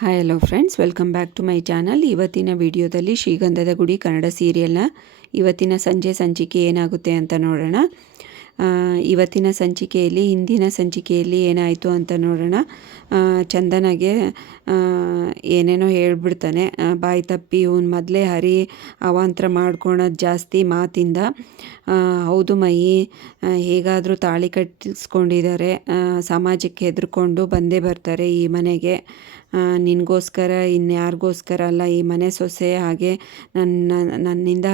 Hi hello friends, welcome back to my channel. ಇವತ್ತಿನ ವಿಡಿಯೋದಲ್ಲಿ ಶ್ರೀಗಂಧದ ಗುಡಿ ಕನ್ನಡ ಸೀರಿಯಲ್ನ ಇವತ್ತಿನ ಸಂಚಿಕೆ ಏನಾಗುತ್ತೆ ಅಂತ ನೋಡೋಣ. ಇವತ್ತಿನ ಸಂಚಿಕೆಯಲ್ಲಿ ಹಿಂದಿನ ಸಂಚಿಕೆಯಲ್ಲಿ ಏನಾಯಿತು ಅಂತ ನೋಡೋಣ. ಚಂದನಗೆ ಏನೇನೋ ಹೇಳ್ಬಿಡ್ತಾನೆ, ಬಾಯಿ ತಪ್ಪಿ ಇವನು ಮೊದಲೇ ಹರಿ ಅವಾಂತರ ಮಾಡ್ಕೊಳೋದು ಜಾಸ್ತಿ ಮಾತಿಂದ. ಹೌದು ಮಯಿ, ಹೇಗಾದರೂ ತಾಳಿ ಕಟ್ಟಿಸ್ಕೊಂಡಿದ್ದಾರೆ, ಸಮಾಜಕ್ಕೆ ಹೆದರ್ಕೊಂಡು ಬಂದೇ ಬರ್ತಾರೆ ಈ ಮನೆಗೆ. ನಿನಗೋಸ್ಕರ ಇನ್ಯಾರಿಗೋಸ್ಕರ ಅಲ್ಲ, ಈ ಮನೆ ಸೊಸೆ ಹಾಗೆ ನನ್ನಿಂದ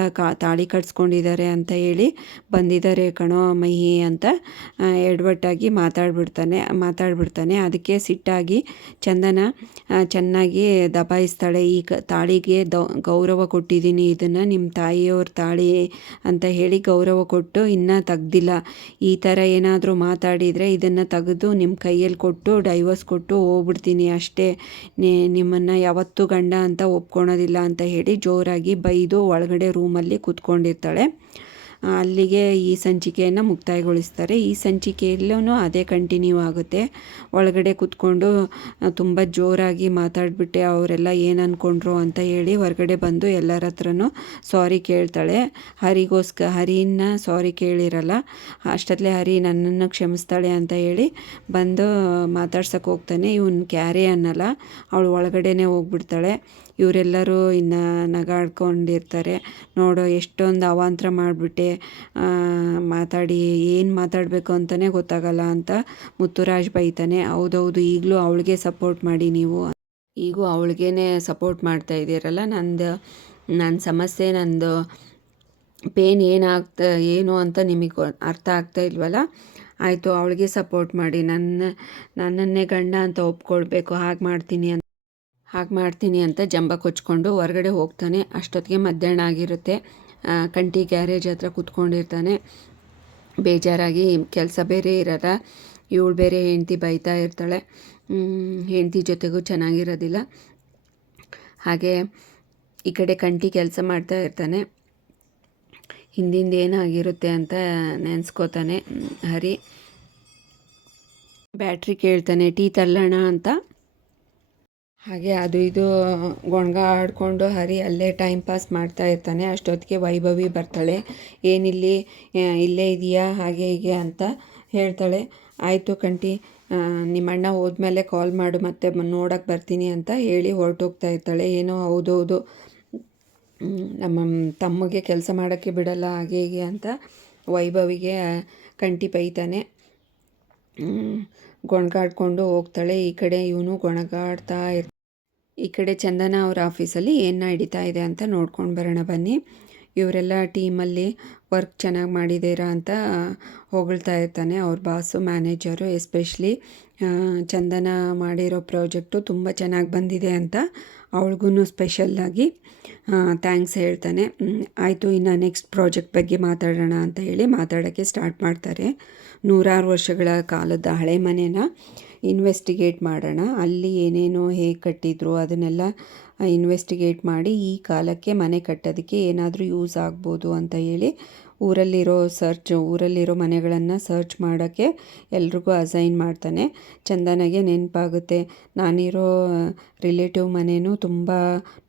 ತಾಳಿ ಕಟ್ಸ್ಕೊಂಡಿದ್ದಾರೆ ಅಂತ ಹೇಳಿ ಬಂದಿದ್ದಾರೆ ಕಣೋ ಮಹಿ ಅಂತ ಎಡವಟ್ಟಾಗಿ ಮಾತಾಡ್ಬಿಡ್ತಾನೆ. ಅದಕ್ಕೆ ಸಿಟ್ಟಾಗಿ ಚಂದನ ಚೆನ್ನಾಗಿ ದಬಾಯಿಸ್ತಾಳೆ. ಈ ತಾಳಿಗೆ ಗೌರವ ಕೊಟ್ಟಿದ್ದೀನಿ, ಇದನ್ನು ನಿಮ್ಮ ತಾಯಿಯವ್ರ ತಾಳಿ ಅಂತ ಹೇಳಿ ಗೌರವ ಕೊಟ್ಟು ಇನ್ನೂ ತೆಗ್ದಿಲ್ಲ. ಈ ಥರ ಏನಾದರೂ ಮಾತಾಡಿದರೆ ಇದನ್ನು ತೆಗೆದು ನಿಮ್ಮ ಕೈಯಲ್ಲಿ ಕೊಟ್ಟು ಡೈವರ್ಸ್ ಕೊಟ್ಟು ಹೋಗ್ಬಿಡ್ತೀನಿ ಅಷ್ಟೇ, ನಿಮ್ಮನ್ನು ಯಾವತ್ತೂ ಗಂಡ ಅಂತ ಒಪ್ಕೊಳೋದಿಲ್ಲ ಅಂತ ಹೇಳಿ ಜೋರಾಗಿ ಬೈದು ಒಳಗಡೆ ರೂಮಲ್ಲಿ ಕೂತ್ಕೊಂಡಿರ್ತಾಳೆ. ಅಲ್ಲಿಗೆ ಈ ಸಂಚಿಕೆಯನ್ನು ಮುಕ್ತಾಯಗೊಳಿಸ್ತಾರೆ. ಈ ಸಂಚಿಕೆಯಲ್ಲೂ ಅದೇ ಕಂಟಿನ್ಯೂ ಆಗುತ್ತೆ. ಒಳಗಡೆ ಕೂತ್ಕೊಂಡು ತುಂಬ ಜೋರಾಗಿ ಮಾತಾಡಿಬಿಟ್ಟೆ, ಅವರೆಲ್ಲ ಏನು ಅಂದ್ಕೊಂಡ್ರು ಅಂತ ಹೇಳಿ ಹೊರಗಡೆ ಬಂದು ಎಲ್ಲರ ಹತ್ರನೂ ಸಾರಿ ಕೇಳ್ತಾಳೆ. ಹರಿನ ಸಾರಿ ಕೇಳಿರಲ್ಲ, ಅಷ್ಟೊತ್ತಲೇ ಹರಿ ನನ್ನನ್ನು ಕ್ಷಮಿಸ್ತಾಳೆ ಅಂತ ಹೇಳಿ ಬಂದು ಮಾತಾಡ್ಸೋಕೆ ಹೋಗ್ತಾನೆ. ಇವನು ಕ್ಯಾರೆ ಅನ್ನಲ್ಲ, ಅವಳು ಒಳಗಡೆನೇ ಹೋಗ್ಬಿಡ್ತಾಳೆ. ಇವರೆಲ್ಲರೂ ಇನ್ನು ನಗಾಡ್ಕೊಂಡಿರ್ತಾರೆ. ನೋಡೋ ಎಷ್ಟೊಂದು ಅವಾಂತರ ಮಾಡಿಬಿಟ್ಟೆ, ಏನು ಮಾತಾಡಬೇಕು ಅಂತಲೇ ಗೊತ್ತಾಗಲ್ಲ ಅಂತ ಮುತ್ತುರಾಜ್ ಬೈತಾನೆ. ಹೌದೌದು, ಈಗಲೂ ಅವಳಿಗೆ ಸಪೋರ್ಟ್ ಮಾಡಿ, ನೀವು ಈಗೂ ಅವಳಿಗೇ ಸಪೋರ್ಟ್ ಮಾಡ್ತಾ ಇದ್ದೀರಲ್ಲ. ನನ್ನ ಸಮಸ್ಯೆ, ನಂದು ಪೇನ್ ಏನು ಅಂತ ನಿಮಗೆ ಅರ್ಥ ಆಗ್ತಾ ಇಲ್ವಲ್ಲ. ಆಯಿತು, ಅವಳಿಗೆ ಸಪೋರ್ಟ್ ಮಾಡಿ, ನನ್ನನ್ನೇ ಗಂಡ ಅಂತ ಒಪ್ಕೊಳ್ಬೇಕು, ಹಾಗೆ ಮಾಡ್ತೀನಿ ಅಂತ ಜಂಬ ಕೊಚ್ಕೊಂಡು ಹೊರಗಡೆ ಹೋಗ್ತಾನೆ. ಅಷ್ಟೊತ್ತಿಗೆ ಮಧ್ಯಾಹ್ನ ಆಗಿರುತ್ತೆ. ಕಂಟಿ ಗ್ಯಾರೇಜ್ ಹತ್ರ ಕೂತ್ಕೊಂಡಿರ್ತಾನೆ ಬೇಜಾರಾಗಿ. ಕೆಲಸ ಬೇರೆ ಇರಲ್ಲ, ಇವಳು ಬೇರೆ ಹೆಂಡ್ತಿ ಬೈತಾ ಇರ್ತಾಳೆ. ಹೆಂಡ್ತಿ ಜೊತೆಗೂ ಚೆನ್ನಾಗಿರೋದಿಲ್ಲ. ಹಾಗೆ ಈ ಕಡೆ ಕಂಟಿ ಕೆಲಸ ಮಾಡ್ತಾ ಇರ್ತಾನೆ. ಹಿಂದಿಂದ ಏನಾಗಿರುತ್ತೆ ಅಂತ ನೆನೆಸ್ಕೋತಾನೆ ಹರಿ. ಬ್ಯಾಟ್ರಿ ಕೇಳ್ತಾನೆ, ಟೀ ತಳ್ಳೋಣ ಅಂತ. ಹಾಗೆ ಅದು ಇದು ಆಡಿಕೊಂಡು ಹರಿ ಅಲ್ಲೇ ಟೈಮ್ ಪಾಸ್ ಮಾಡ್ತಾ ಇರ್ತಾನೆ. ಅಷ್ಟೊತ್ತಿಗೆ ವೈಭವಿ ಬರ್ತಾಳೆ. ಇಲ್ಲೇ ಇದೆಯಾ ಹಾಗೆ ಹೀಗೆ ಅಂತ ಹೇಳ್ತಾಳೆ. ಆಯಿತು ಕಂಟಿ, ನಿಮ್ಮಣ್ಣ ಹೋದ್ಮೇಲೆ ಕಾಲ್ ಮಾಡು, ಮತ್ತೆ ನೋಡೋಕ್ಕೆ ಬರ್ತೀನಿ ಅಂತ ಹೇಳಿ ಹೊರಟೋಗ್ತಾ ಇರ್ತಾಳೆ. ಏನೋ ಹೌದೌದು, ನಮ್ಮ ತಮ್ಮಗೆ ಕೆಲಸ ಮಾಡೋಕ್ಕೆ ಬಿಡಲ್ಲ ಹಾಗೆ ಹೀಗೆ ಅಂತ ವೈಭವಿಗೆ ಕಂಟಿ ಬೈತಾನೆ. ಗೊಣಗಾಡ್ಕೊಂಡು ಹೋಗ್ತಾಳೆ. ಈ ಕಡೆ ಇವನು ಗೊಣಗಾಡ್ತಾ ಈ ಕಡೆ ಚಂದನ ಅವ್ರ ಆಫೀಸಲ್ಲಿ ಏನು ನಡೀತಾ ಇದೆ ಅಂತ ನೋಡ್ಕೊಂಡು ಬರೋಣ ಬನ್ನಿ. ಇವರೆಲ್ಲ ಟೀಮಲ್ಲಿ ವರ್ಕ್ ಚೆನ್ನಾಗಿ ಮಾಡಿದ್ದೀರಾ ಅಂತ ಹೊಗಳ್ತಾ ಇರ್ತಾನೆ ಅವ್ರ ಬಾಸು, ಮ್ಯಾನೇಜರು. ಎಸ್ಪೆಷಲಿ ಚಂದನ ಮಾಡಿರೋ ಪ್ರಾಜೆಕ್ಟು ತುಂಬ ಚೆನ್ನಾಗಿ ಬಂದಿದೆ ಅಂತ ಅವಳಿಗೂ ಸ್ಪೆಷಲ್ಲಾಗಿ ಥ್ಯಾಂಕ್ಸ್ ಹೇಳ್ತಾನೆ. ಆಯಿತು, ಇನ್ನು ನೆಕ್ಸ್ಟ್ ಪ್ರಾಜೆಕ್ಟ್ ಬಗ್ಗೆ ಮಾತಾಡೋಣ ಅಂತ ಹೇಳಿ ಮಾತಾಡೋಕ್ಕೆ ಸ್ಟಾರ್ಟ್ ಮಾಡ್ತಾರೆ. 100 ವರ್ಷಗಳ ಕಾಲದ ಹಳೆ ಮನೆನ ಇನ್ವೆಸ್ಟಿಗೇಟ್ ಮಾಡೋಣ, ಅಲ್ಲಿ ಏನೇನೋ ಹೇಗೆ ಕಟ್ಟಿದ್ರು ಅದನ್ನೆಲ್ಲ ಇನ್ವೆಸ್ಟಿಗೇಟ್ ಮಾಡಿ ಈ ಕಾಲಕ್ಕೆ ಮನೆ ಕಟ್ಟೋದಕ್ಕೆ ಏನಾದರೂ ಯೂಸ್ ಆಗ್ಬೋದು ಅಂತ ಹೇಳಿ ಊರಲ್ಲಿರೋ ಮನೆಗಳನ್ನು ಸರ್ಚ್ ಮಾಡೋಕ್ಕೆ ಎಲ್ರಿಗೂ ಅಸೈನ್ ಮಾಡ್ತಾನೆ. ಚಂದನಗೆ ನೆನಪಾಗುತ್ತೆ, ನಾನಿರೋ ರಿಲೇಟಿವ್ ಮನೆಯೂ ತುಂಬ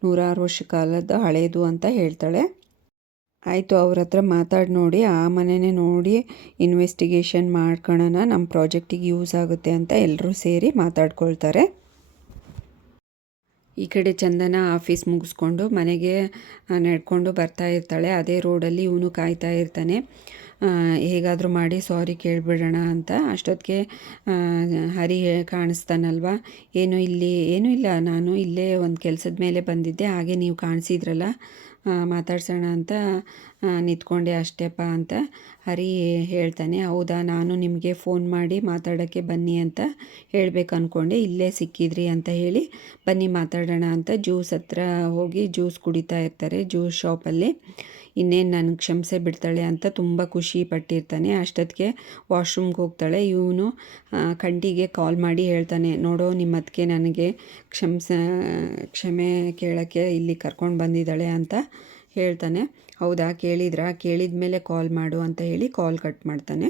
100 ವರ್ಷ ಕಾಲದ ಹಳೇದು ಅಂತ ಹೇಳ್ತಾಳೆ. ಆಯಿತು, ಅವ್ರ ಹತ್ರ ಮಾತಾಡಿ ನೋಡಿ, ಆ ಮನೆಯೇ ನೋಡಿ ಇನ್ವೆಸ್ಟಿಗೇಷನ್ ಮಾಡ್ಕೊಳ್ಳೋಣ, ನಮ್ಮ ಪ್ರಾಜೆಕ್ಟಿಗೆ ಯೂಸ್ ಆಗುತ್ತೆ ಅಂತ ಎಲ್ಲರೂ ಸೇರಿ ಮಾತಾಡ್ಕೊಳ್ತಾರೆ. ಈ ಕಡೆ ಚಂದನ ಆಫೀಸ್ ಮುಗಿಸ್ಕೊಂಡು ಮನೆಗೆ ನಡ್ಕೊಂಡು ಬರ್ತಾ ಇರ್ತಾಳೆ. ಅದೇ ರೋಡಲ್ಲಿ ಇವನು ಕಾಯ್ತಾ ಇರ್ತಾನೆ, ಹೇಗಾದರೂ ಮಾಡಿ ಸಾರಿ ಕೇಳಿಬಿಡೋಣ ಅಂತ. ಅಷ್ಟೊತ್ತಿಗೆ ಹರಿ ಕಾಣಿಸ್ತಾನಲ್ವ. ಏನೂ ಇಲ್ಲ, ನಾನು ಇಲ್ಲೇ ಒಂದು ಕೆಲಸದ ಮೇಲೆ ಬಂದಿದ್ದೆ, ಹಾಗೆ ನೀವು ಕಾಣಿಸಿದ್ರಲ್ಲ, ಮಾತಾಡ್ಸೋಣ ಅಂತ ನಿಂತ್ಕೊಂಡೆ ಅಷ್ಟೇಪ್ಪ ಅಂತ ಹರಿ ಹೇಳ್ತಾನೆ. ಹೌದಾ, ನಾನು ನಿಮಗೆ ಫೋನ್ ಮಾಡಿ ಮಾತಾಡೋಕ್ಕೆ ಬನ್ನಿ ಅಂತ ಹೇಳಬೇಕು ಅಂದ್ಕೊಂಡೆ, ಇಲ್ಲೇ ಸಿಕ್ಕಿದ್ರಿ ಅಂತ ಹೇಳಿ ಬನ್ನಿ ಮಾತಾಡೋಣ ಅಂತ ಜ್ಯೂಸ್ ಹತ್ರ ಹೋಗಿ ಜ್ಯೂಸ್ ಕುಡಿತಾ ಇರ್ತಾರೆ ಜ್ಯೂಸ್ ಶಾಪಲ್ಲಿ. ಇನ್ನೇನು ನನಗೆ ಕ್ಷಮಿಸೇ ಬಿಡ್ತಾಳೆ ಅಂತ ತುಂಬ ಖುಷಿ ಪಟ್ಟಿರ್ತಾನೆ. ಅಷ್ಟೊತ್ತಿಗೆ ವಾಶ್ರೂಮ್ಗೆ ಹೋಗ್ತಾಳೆ. ಇವನು ಕಂಟಿಗೆ ಕಾಲ್ ಮಾಡಿ ಹೇಳ್ತಾನೆ, ನೋಡೋ ನಿಮ್ಮ ಅದಕ್ಕೆ ನನಗೆ ಕ್ಷಮೆ ಕೇಳೋಕ್ಕೆ ಇಲ್ಲಿ ಕರ್ಕೊಂಡು ಬಂದಿದ್ದಾಳೆ ಅಂತ ಹೇಳ್ತಾನೆ. ಹೌದಾ, ಕೇಳಿದ ಮೇಲೆ ಕಾಲ್ ಮಾಡು ಅಂತ ಹೇಳಿ ಕಾಲ್ ಕಟ್ ಮಾಡ್ತಾನೆ.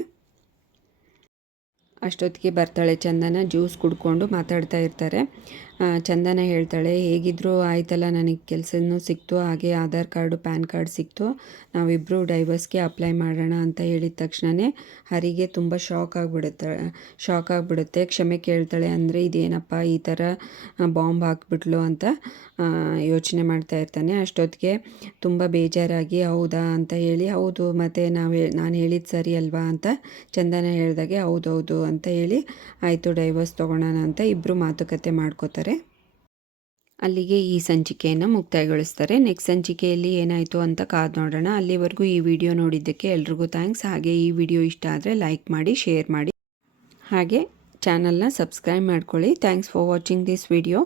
ಅಷ್ಟೊತ್ತಿಗೆ ಬರ್ತಾಳೆ ಚಂದನ, ಜ್ಯೂಸ್ ಕುಡ್ಕೊಂಡು ಮಾತಾಡ್ತಾ ಇರ್ತಾರೆ. ಚಂದನ ಹೇಳ್ತಾಳೆ, ಹೇಗಿದ್ದರೂ ಆಯ್ತಲ್ಲ, ನನಗೆ ಕೆಲಸನೂ ಸಿಕ್ತು, ಹಾಗೆ ಆಧಾರ್ ಕಾರ್ಡು ಪ್ಯಾನ್ ಕಾರ್ಡ್ ಸಿಕ್ತು, ನಾವಿಬ್ಬರು ಡೈವರ್ಸ್ಗೆ ಅಪ್ಲೈ ಮಾಡೋಣ ಅಂತ ಹೇಳಿದ ತಕ್ಷಣವೇ ಹರಿಗೆ ತುಂಬ ಶಾಕ್ ಆಗಿಬಿಡುತ್ತೆ. ಕ್ಷಮೆ ಕೇಳ್ತಾಳೆ. ಅಂದರೆ ಇದೇನಪ್ಪ ಈ ಥರ ಬಾಂಬ್ ಹಾಕ್ಬಿಟ್ಲು ಅಂತ ಯೋಚನೆ ಮಾಡ್ತಾ ಇರ್ತಾನೆ. ಅಷ್ಟೊತ್ತಿಗೆ ತುಂಬ ಬೇಜಾರಾಗಿ ಹೌದಾ ಅಂತ ಹೇಳಿ, ಹೌದು ಮತ್ತು ನಾನು ಹೇಳಿದ್ದು ಸರಿ ಅಲ್ವಾ ಅಂತ ಚಂದನ ಹೇಳಿದಾಗೆ ಹೌದೌದು ಅಂತ ಹೇಳಿ ಆಯಿತು ಡೈವರ್ಸ್ ತೊಗೊಳೋಣ ಅಂತ ಇಬ್ಬರು ಮಾತುಕತೆ ಮಾಡ್ಕೋತಾರೆ. ಅಲ್ಲಿಗೆ ಈ ಸಂಚಿಕೆಯನ್ನು ಮುಕ್ತಾಯಗೊಳಿಸ್ತಾರೆ. ನೆಕ್ಸ್ಟ್ ಸಂಚಿಕೆಯಲ್ಲಿ ಏನಾಯಿತು ಅಂತ ಕಾದು ನೋಡೋಣ. ಅಲ್ಲಿವರೆಗೂ ಈ ವಿಡಿಯೋ ನೋಡಿದ್ದಕ್ಕೆ ಎಲ್ರಿಗೂ ಥ್ಯಾಂಕ್ಸ್. ಹಾಗೆ ಈ ವಿಡಿಯೋ ಇಷ್ಟ ಆದರೆ ಲೈಕ್ ಮಾಡಿ, ಶೇರ್ ಮಾಡಿ, ಹಾಗೆ ಚಾನಲ್ನ ಸಬ್ಸ್ಕ್ರೈಬ್ ಮಾಡ್ಕೊಳ್ಳಿ. Thanks for watching this video.